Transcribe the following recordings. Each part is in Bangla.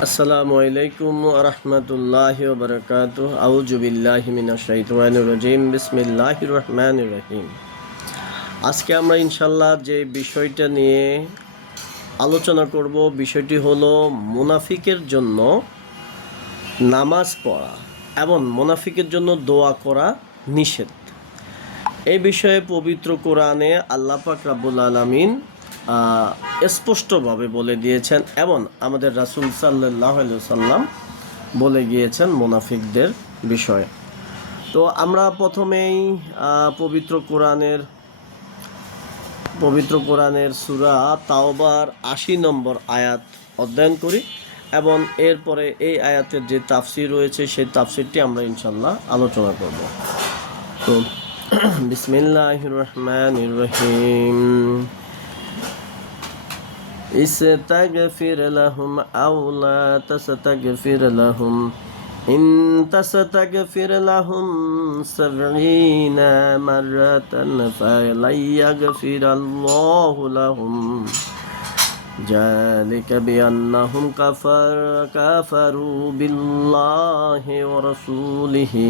আসসালামু আলাইকুম ওয়া রাহমাতুল্লাহি ওয়া বারাকাতুহু। আউযু বিল্লাহি মিনাশ শাইতানির রাজিম। বিসমিল্লাহির রহমানির রহিম। আজকে আমরা ইনশাআল্লাহ যে বিষয়টা নিয়ে আলোচনা করব, বিষয়টি হলো মুনাফিকের জন্য নামাজ পড়া এবং মুনাফিকের জন্য দোয়া করা নিষেধ। এই বিষয়ে পবিত্র কোরআনে আল্লাহ পাক রব্বুল আলামিন স্পষ্টভাবে বলে দিয়েছেন এবং আমাদের রাসূল সাল্লাল্লাহু আলাইহি ওয়াসাল্লাম বলে গিয়েছেন মুনাফিকদের বিষয়ে। তো আমরা প্রথমেই পবিত্র কোরআনের সূরা তাওবার ৮০ নম্বর আয়াত অধ্যয়ন করি এবং এরপরে এই আয়াতের যে তাফসির রয়েছে সেই তাফসিরটি আমরা ইনশাআল্লাহ আলোচনা করব। তো বিসমিল্লাহির রহমানির রহিম। ইস্তাগফির লাহুম আও লা তাস্তাগফির লাহুম ইন তাস্তাগফির লাহুম ৭০ মাররাতান ফালাইয়াগফিরাল্লাহু লাহুম যালিকা বিআন্নাহুম কাফারু বিল্লাহি ওয়া রাসূলিহি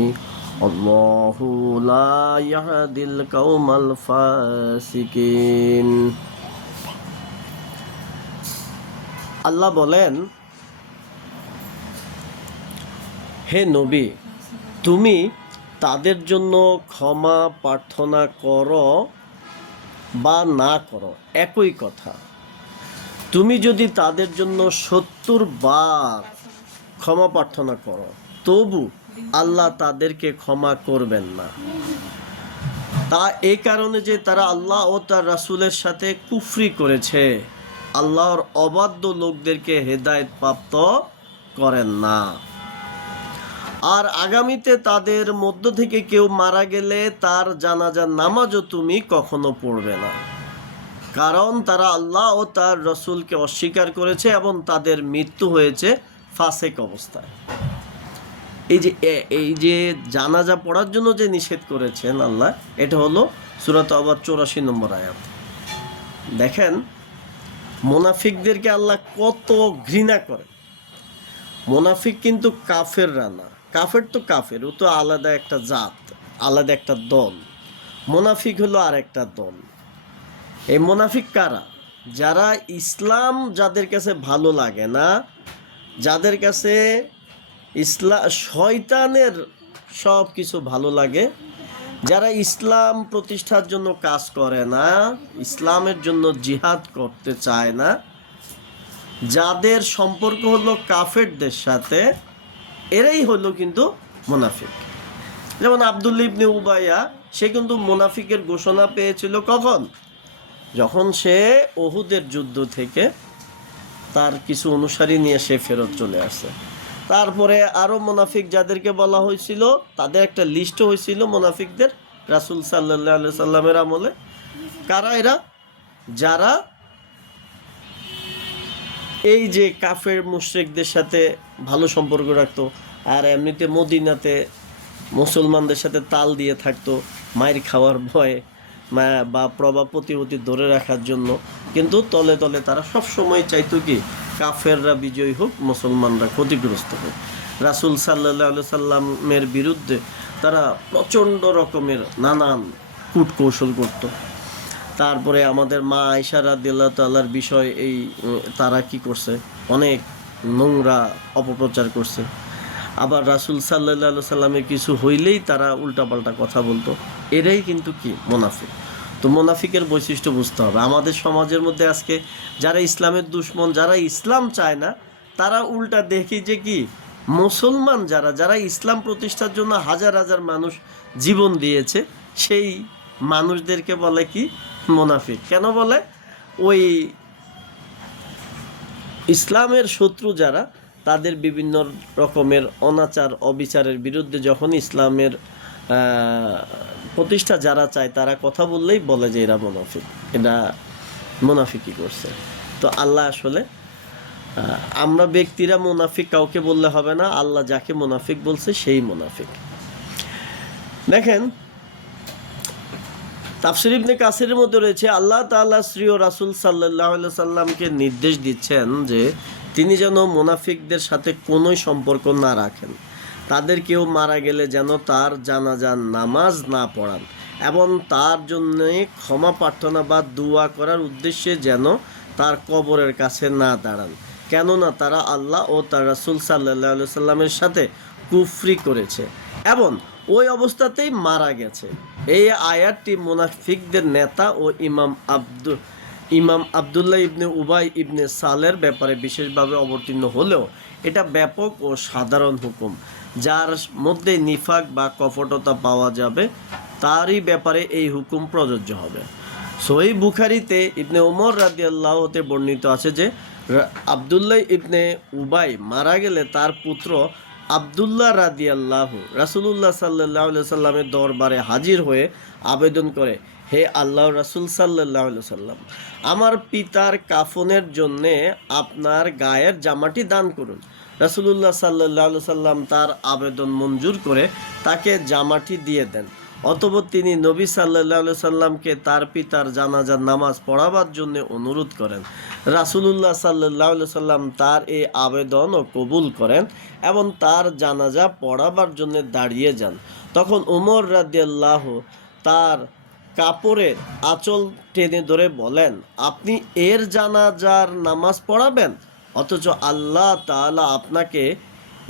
আল্লাহু লা ইয়াহদিল কওমাল ফাসিকিন। আল্লাহ বলেন, হে নবী, তুমি তাদের জন্য ক্ষমা প্রার্থনা করো বা না করো একই কথা। তুমি যদি তাদের জন্য ৭০ বার ক্ষমা প্রার্থনা করো তবু আল্লাহ তাদেরকে ক্ষমা করবেন না। তা এই কারণে যে তারা আল্লাহ ও তার রাসূলের সাথে কুফরি করেছে, আল্লাহর অবাধ্য লোকদেরকে হেদায়েত প্রাপ্ত করেন না। আর আগামীতে তাদের মধ্য থেকে কেউ মারা গেলে তার জানাজার নামাজও তুমি কখনো পড়বে না, কারণ তারা আল্লাহ ও তার রাসূলকে অস্বীকার করেছে এবং তাদের মৃত্যু হয়েছে ফাসেক অবস্থায়। এই যে জানাজা পড়ার জন্য যে নিষেধ করেছেন আল্লাহ, এটা হলো সূরা তাওবার ৮৪ নম্বর আয়াত। দেখেন মুনাফিকদেরকে আল্লাহ কত ঘৃণা করে। মুনাফিক কিন্তু কাফেররা না, কাফের তো কাফের, ও তো আলাদা একটা জাত, আলাদা একটা দল। মুনাফিক হলো আর একটা দল। এই মুনাফিক কারা? যারা ইসলাম যাদের কাছে ভালো লাগে না, যাদের কাছে শয়তানের সব কিছু ভালো লাগে, যারা ইসলাম প্রতিষ্ঠার জন্য কাজ করে না, ইসলামের জন্য জিহাদ করতে চায় না, যাদের সম্পর্ক হলো কাফেরদের সাথে, এরাই হলো কিন্তু মুনাফিক। যেমন আব্দুল্লাহ ইবনে উবাইয়া, সে কিন্তু মুনাফিকের ঘোষণা পেয়েছিল কখন? যখন সে উহুদের যুদ্ধ থেকে তার কিছু অনুসারী নিয়ে সে ফেরত চলে আসে। তারপরে আরও মুনাফিক যাদেরকে বলা হয়েছিল, তাদের একটা লিস্টও হয়েছিল মুনাফিকদের রাসূল সাল্লাল্লাহু আলাইহি সাল্লামের আমলে। কারা এরা? যারা এই যে কাফের মুশরিকদের সাথে ভালো সম্পর্ক রাখতো, আর এমনিতে মদিনাতে মুসলমানদের সাথে তাল দিয়ে থাকতো মায়ের খাওয়ার ভয়ে বা প্রভাব প্রতিপত্তি ধরে রাখার জন্য, কিন্তু তলে তলে তারা সব সময় চাইতো কি কাফেররা বিজয়ী হোক, মুসলমানরা ক্ষতিগ্রস্ত হোক। রাসূল সাল্লাল্লাহু আলাইহি সাল্লামের বিরুদ্ধে তারা প্রচণ্ড রকমের নানান কূটকৌশল করত। তারপরে আমাদের মা আয়েশা রাদিয়াল্লাহু তাআলার বিষয় এই তারা কি করছে, অনেক নোংরা অপপ্রচার করছে। আবার রাসূল সাল্লাল্লাহু আলাইহি সাল্লামের কিছু হইলেই তারা উল্টাপাল্টা কথা বলতো। এরাই কিন্তু কি মুনাফিক। তো মুনাফিকের বৈশিষ্ট্য বুঝতে হবে। আমাদের সমাজের মধ্যে আজকে যারা ইসলামের দুশমন, যারা ইসলাম চায় না, তারা উল্টা দেখি যে কি মুসলমান যারা ইসলাম প্রতিষ্ঠার জন্য হাজার হাজার মানুষ জীবন দিয়েছে, সেই মানুষদেরকে বলে কি মুনাফিক। কেন বলে? ওই ইসলামের শত্রু যারা, তাদের বিভিন্ন রকমের অনাচার অবিচারের বিরুদ্ধে যখন ইসলামের প্রতিষ্ঠা যারা চায়, তারা কথা বললেই বলে যে এরা মুনাফিক, এটা মুনাফিকই করছে। তো আল্লাহ আসলে আমরা ব্যক্তিরা মুনাফিক কাউকে বললে হবে না, আল্লাহ যাকে মুনাফিক বলছে সেই মুনাফিক। দেখেন তাফসীর ইবনে কাসিরের মধ্যে রয়েছে, আল্লাহ তাআলা শ্রী ও রাসূল সাল্লাল্লাহু আলাইহি সাল্লামকে নির্দেশ দিচ্ছেন যে তিনি যেন মুনাফিকদের সাথে কোনোই সম্পর্ক না রাখেন, তাদের কেউ মারা গেলে যেন তার জানাজার নামাজ না পড়ান এবং তার জন্যে ক্ষমা প্রার্থনা বা দোয়া করার উদ্দেশ্যে যেন তার কবরের কাছে না দাঁড়ান, কেননা তারা আল্লাহ ও তার রাসূল সাল্লাল্লাহু সাল্লামের সাথে কুফরি করেছে এবং ওই অবস্থাতেই মারা গেছে। এই আয়াতটি মুনাফিকদের নেতা ও ইমাম আবদুল্লাহ ইবনে উবাই ইবনে সালের ব্যাপারে বিশেষভাবে অবতীর্ণ হলেও এটা ব্যাপক ও সাধারণ হুকুম, যার মধ্যে নিফাক বা কপটতা পাওয়া যাবে তারই ব্যাপারে এই হুকুম প্রযোজ্য হবে। সহিহ বুখারীতে ইবনে উমর রাদিয়াল্লাহু হতে বর্ণিত আছে যে আবদুল্লাহ ইবনে উবাই মারা গেলে তার পুত্র আবদুল্লাহ রাদিয়াল্লাহু রাসূলুল্লাহ সাল্লাল্লাহু আলাইহি সাল্লামের দরবারে হাজির হয়ে আবেদন করে, হে আল্লাহর রাসূল সাল্লাল্লাহু আলাইহি সাল্লাম, আমার পিতার কাফনের জন্যে আপনার গায়ের জামাটি দান করুন। রাসূলুল্লাহ সাল্লাল্লাহু আলাইহি সাল্লাম তার আবেদন মঞ্জুর করে তাকে জামাটি দিয়ে দেন। অতঃপর তিনি নবী সাল্লাল্লাহু আলাইহি সাল্লামকে তার পিতার জানাজার নামাজ পড়াবার জন্য অনুরোধ করেন। রাসূলুল্লাহ সাল্লাল্লাহু আলাইহি সাল্লাম তার এই আবেদনও কবুল করেন এবং তার জানাজা পড়াবার জন্য দাঁড়িয়ে যান। তখন ওমর রাদিয়াল্লাহু তার কাপড়ের আঁচল টেনে ধরে বলেন, আপনি এর জানাজার নামাজ পড়াবেন, অথচ আল্লাহ তাআলা আপনাকে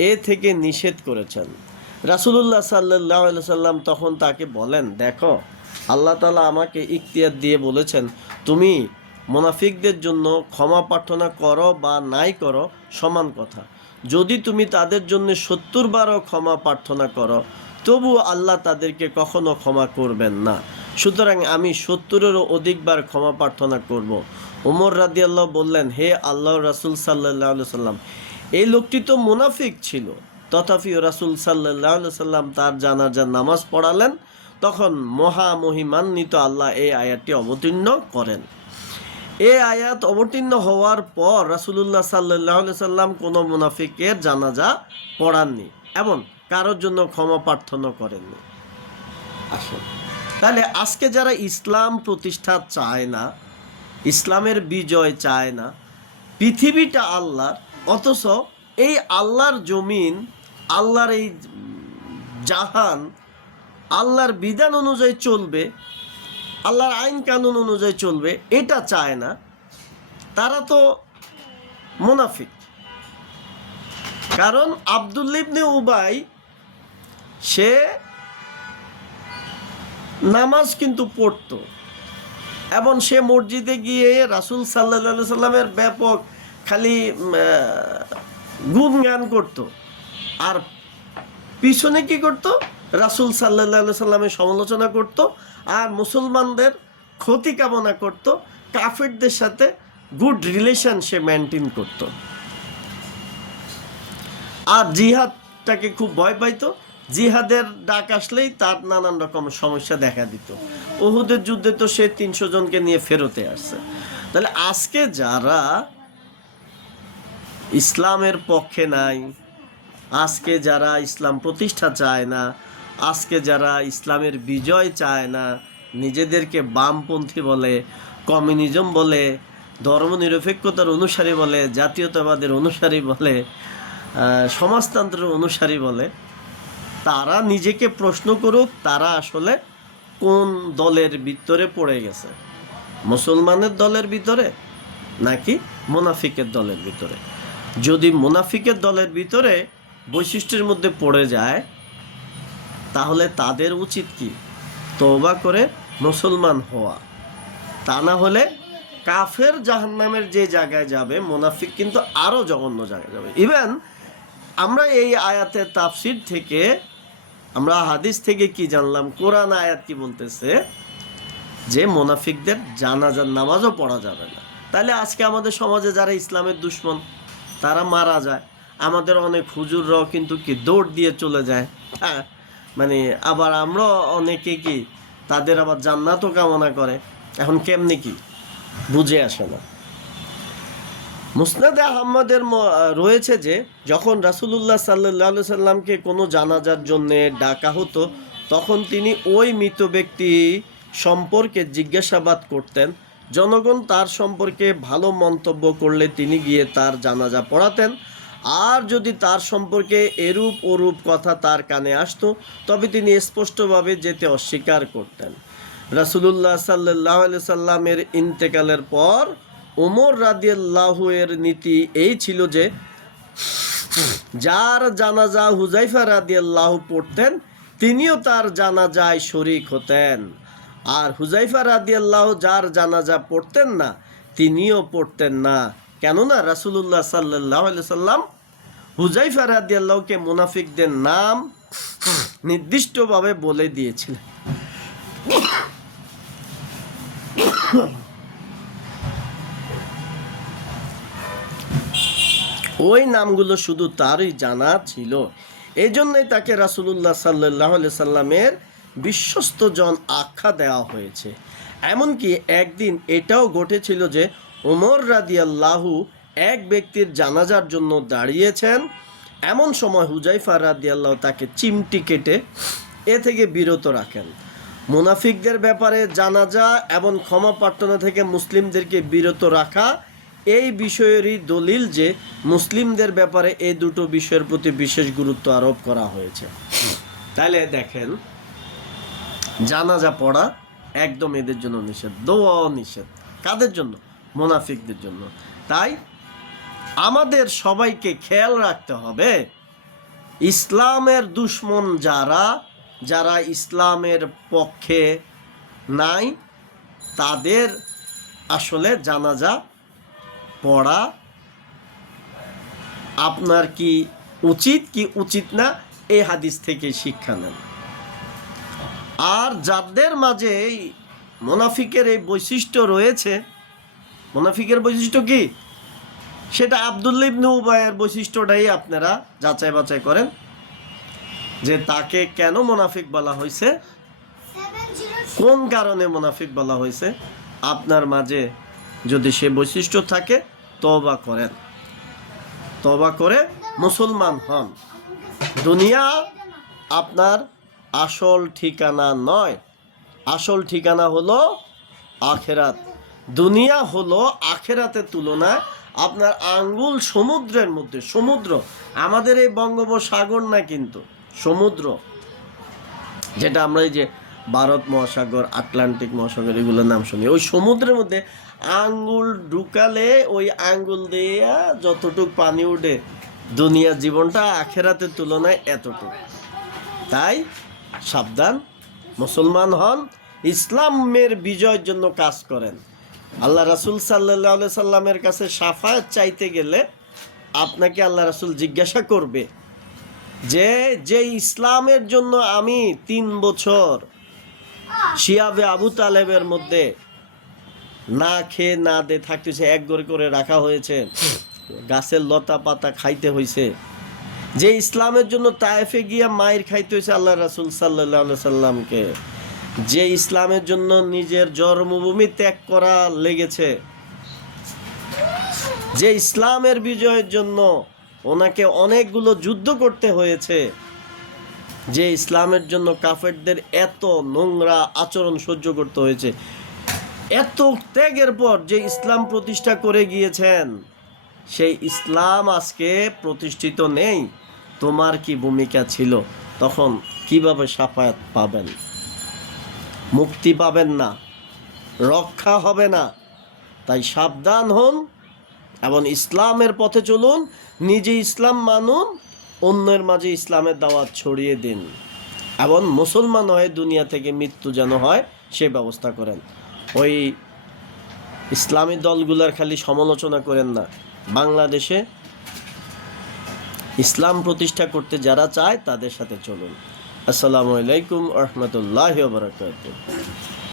এ থেকে নিষেধ করেছেন। রাসূলুল্লাহ সাল্লাল্লাহু আলাইহি সাল্লাম তখন তাকে বলেন, দেখো, আল্লাহ তাআলা আমাকে ইখতিয়ার দিয়ে বলেছেন, তুমি মুনাফিকদের জন্য ক্ষমা প্রার্থনা করো বা নাই করো সমান কথা। যদি তুমি তাদের জন্য 70 বারও ক্ষমা প্রার্থনা করো, তবু আল্লাহ তাদেরকে কখনো ক্ষমা করবেন না। সুতরাং আমি 70-এরও অধিকবার ক্ষমা প্রার্থনা করব। ওমর রাদিয়াল্লাহু বললেন, হে আল্লাহর রাসূল সাল্লাল্লাহু আলাইহি সাল্লাম, এই লোকটি তো মুনাফিক ছিল। তথাপিও রাসূল সাল্লাল্লাহু আলাইহি সাল্লাম তার জানাজার নামাজ পড়ালেন। তখন মহামহিমান্বিত আল্লাহ এই আয়াতটি অবতীর্ণ করেন। এই আয়াত অবতীর্ণ হওয়ার পর রাসূলুল্লাহ সাল্লাল্লাহু আলাইহি সাল্লাম কোনো মুনাফিকের জানাজা পড়াননি এবং কারোর জন্য ক্ষমা প্রার্থনা করেননি। আসলে তাহলে আজকে যারা ইসলাম প্রতিষ্ঠা চায় না, ইসলামের বিজয় চায় না, পৃথিবীটা আল্লাহর, অথচ এই আল্লাহর জমিন, আল্লাহর এই জাহান আল্লাহর বিধান অনুযায়ী চলবে, আল্লাহর আইন কানুন অনুযায়ী চলবে, এটা চায় না, তারা তো মুনাফিক। কারণ আব্দুল্লাহ ইবনে উবাই সে নামাজ কিন্তু পড়তো এবং সে মসজিদে গিয়ে রাসূল সাল্লাল্লাহু আলাইহি সাল্লামের ব্যাপক খালি গুণগান করত, আর পিছনে কি করত, রাসূল সাল্লাল্লাহু আলাইহি সাল্লামের সমালোচনা করত আর মুসলমানদের ক্ষতি কামনা করত, কাফেরদের সাথে গুড রিলেশন সে মেনটেন করত, আর জিহাদটাকে খুব ভয় পাইতো। জিহাদের ডাক আসলেই তার নানান রকম সমস্যা দেখা দিত। উহুদের যুদ্ধে তো সে 300 জনকে নিয়ে ফেরতে আসছে। তাহলে আজকে যারা ইসলামের পক্ষে নাই, আজকে যারা ইসলাম প্রতিষ্ঠা চায় না, আজকে যারা ইসলামের বিজয় চায় না, নিজেদেরকে বামপন্থী বলে, কমিউনিজম বলে, ধর্মনিরপেক্ষতার অনুসারী বলে, জাতীয়তাবাদের অনুসারী বলে, সমাজতন্ত্রের অনুসারী বলে, তারা নিজেকে প্রশ্ন করুক, তারা আসলে কোন দলের ভিতরে পড়ে গেছে, মুসলমানের দলের ভিতরে নাকি মুনাফিকের দলের ভিতরে। যদি মুনাফিকের দলের ভিতরে বৈশিষ্ট্যের মধ্যে পড়ে যায়, তাহলে তাদের উচিত কি তওবা করে মুসলমান হওয়া, তা না হলে কাফের জাহান্নামের যে জায়গায় যাবে, মুনাফিক কিন্তু আরও জঘন্য জায়গায় যাবে। ইভেন আমরা এই আয়াতের তাফসির থেকে, আমরা হাদিস থেকে কি জানলাম, কোরআন আয়াত কি বলতেছে যে মুনাফিকদের জানাজার নামাজও পড়া যাবে না। তাহলে আজকে আমাদের সমাজে যারা ইসলামের দুশমন তারা মারা যায়, আমাদের অনেক হুজুররাও কিন্তু কি দৌড় দিয়ে চলে যায়, হ্যাঁ, মানে আবার আমরা অনেকে কি তাদের আবার জান্নাতও কামনা করে। এখন কেমনি কি বুঝে আসে না। মুসনাদে আহমদের রয়েছে যে যখন রাসূলুল্লাহ সাল্লাল্লাহু আলাইহি সাল্লামকে কোনো জানাজার জন্যে ডাকা হতো, তখন তিনি ওই মৃত ব্যক্তি সম্পর্কে জিজ্ঞাসাবাদ করতেন। জনগণ তার সম্পর্কে ভালো মন্তব্য করলে তিনি গিয়ে তার জানাজা পড়াতেন। আর যদি তার সম্পর্কে এরূপ ওরূপ কথা তার কানে আসতো তবে তিনি স্পষ্টভাবে যেতে অস্বীকার করতেন। রাসূলুল্লাহ সাল্লাল্লাহু আলাইহি সাল্লামের ইন্তেকালের পর ওমর রাদিয়াল্লাহু এর নীতি এই ছিল যে যার জানাজা হুযায়ফা রাদিয়াল্লাহু পড়তেন তিনিও তার জানাজায় শরীক হতেন, আর হুযায়ফা রাদিয়াল্লাহু যার জানাজা পড়তেন না তিনিও পড়তেন না। কেননা রাসূলুল্লাহ সাল্লাল্লাহু আলাইহি সাল্লাম হুযায়ফা রাদিয়াল্লাহুকে মুনাফিকদের নাম নির্দিষ্টভাবে বলে দিয়েছিলেন। ওই নামগুলো শুধু তারই জানা ছিল। এই জন্যই তাকে রাসূলুল্লাহ সাল্লাল্লাহু আলাইহি সাল্লামের বিশ্বস্ত জন আখ্যা দেওয়া হয়েছে। এমনকি একদিন এটাও ঘটেছিল যে ওমর রাদিয়াল্লাহু এক ব্যক্তির জানাজার জন্য দাঁড়িয়েছেন। এমন সময় হুযায়ফা রাদিয়াল্লাহু তাকে চিমটি কেটে এ থেকে বিরত রাখেন। মুনাফিকদের ব্যাপারে জানাজা এবং ক্ষমা প্রার্থনা থেকে মুসলিমদেরকে বিরত রাখা এই বিষয়েরই দলিল যে মুসলিমদের ব্যাপারে এই দুটো বিষয়ের প্রতি বিশেষ গুরুত্ব আরোপ করা হয়েছে। তাহলে দেখেন, জানাজা পড়া একদম এদের জন্য নিষেধ, দোয়াও নিষেধ। কাদের জন্য? মুনাফিকদের জন্য। তাই আমাদের সবাইকে খেয়াল রাখতে হবে, ইসলামের দুশমন যারা ইসলামের পক্ষে নাই তাদের আসলে জানাজা পড়া আপনার কি উচিত কি উচিত না এই হাদিস থেকে শিক্ষা নেন। আর যাদের মাঝে এই মুনাফিকের এই বৈশিষ্ট্য রয়েছে, মুনাফিকের বৈশিষ্ট্য কি সেটা আব্দুল্লাহ ইবনে উবাইয়ের বৈশিষ্ট্যটাই আপনারা যাচাই বাছাই করেন যে তাকে কেন মুনাফিক বলা হয়েছে, কোন কারণে মুনাফিক বলা হয়েছে। আপনার মাঝে যদি সে বৈশিষ্ট্য থাকে তওবা করেন, তওবা করে মুসলমান হন। দুনিয়া আপনার আসল ঠিকানা নয়, আসল ঠিকানা হলো আখেরাত। দুনিয়া হলো আখেরাতের তুলনায় আপনার আঙ্গুল সমুদ্রের মধ্যে। সমুদ্র আমাদের এই বঙ্গোপসাগর না, কিন্তু সমুদ্র, যেটা আমরা এই যে ভারত মহাসাগর, আটলান্টিক মহাসাগর এগুলোর নাম শুনি, ওই সমুদ্রের মধ্যে আঙ্গুল ঢুকালে ওই আঙ্গুল দিয়ে যতটুক পানি উঠে, দুনিয়া জীবনটা আখেরাতের তুলনায় এতটুকু। তাই সাবধান, মুসলমান হন, ইসলামের বিজয়ের জন্য কাজ করেন। আল্লাহ রাসূল সাল্লাল্লাহু আলাইহি সাল্লামের কাছে শাফায়াত চাইতে গেলে আপনাকে আল্লাহ রাসূল জিজ্ঞাসা করবে যে ইসলামের জন্য আমি 3 বছর শিয়াবে আবু তালেবের মধ্যে না খেয়ে না দে থাকতেছে, এক ঘরে করে রাখা হয়েছে, গাছের লতা পাতা খাইতে হয়েছে, যে ইসলামের জন্য তায়েফে গিয়া মায়ের খাইতে হয়েছে আল্লাহ রাসূল সাল্লাল্লাহু আলাইহি সাল্লামকে, যে ইসলামের জন্য নিজের জন্মভূমি ত্যাগ করা লেগেছে, যে ইসলামের বিজয়ের জন্য ওনাকে অনেকগুলো যুদ্ধ করতে হয়েছে, যে ইসলামের জন্য কাফেরদের এত নোংরা আচরণ সহ্য করতে হয়েছে, এত ত্যাগের পর যে ইসলাম প্রতিষ্ঠা করে গিয়েছেন, সেই ইসলাম আজকে প্রতিষ্ঠিত নেই। তোমার কি ভূমিকা ছিল? তখন কিভাবে শাফায়াত পাবেন? মুক্তি পাবেন না, রক্ষা হবে না। তাই সাবধান হন এবং ইসলামের পথে চলুন, নিজে ইসলাম মানুন, অন্যের মাঝে ইসলামের দাওয়াত ছড়িয়ে দিন এবং মুসলমান হয়ে দুনিয়া থেকে মৃত্যু যেন হয় সে ব্যবস্থা করেন। ওই ইসলামী দলগুলোর খালি সমালোচনা করেন না। বাংলাদেশে ইসলাম প্রতিষ্ঠা করতে যারা চায় তাদের সাথে চলুন। আসসালামু আলাইকুম ওয়া রাহমাতুল্লাহি ওয়া বারাকাতুহু।